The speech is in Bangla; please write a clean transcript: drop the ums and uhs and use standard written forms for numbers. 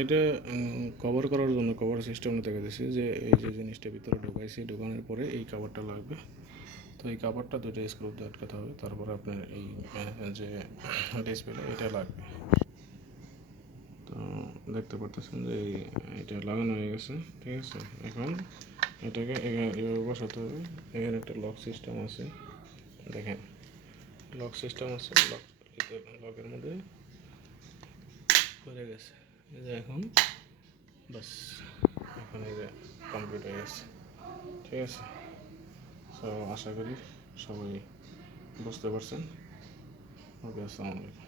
এটা কভার করার জন্য কভার সিস্টেম থেকে দিয়েছি যে এই যে জিনিসটা ভিতরে ঢোকাইছি, ঢোকানোর পরে এই কাভারটা লাগবে। তো এই কাভারটা দুটো স্ক্রু দিয়ে আটকাতে হবে, তারপরে আপনার এই যে ডিসপ্লে এটা লাগবে। তো দেখতে পারতেছেন যে এটা লাগানো হয়ে গেছে, ঠিক আছে। এখন এটাকে এভাবে বসাতে হবে। এখানে একটা লক সিস্টেম আছে, দেখেন লক সিস্টেম আছে, লকের মধ্যে পড়ে গেছে। এই যে এখন বাস, এখন এই যে কমপ্লিট হয়ে গেছে, ঠিক আছে। সো আশা করি সবাই বুঝতে পারছেন। ওকে, আসসালামু আলাইকুম।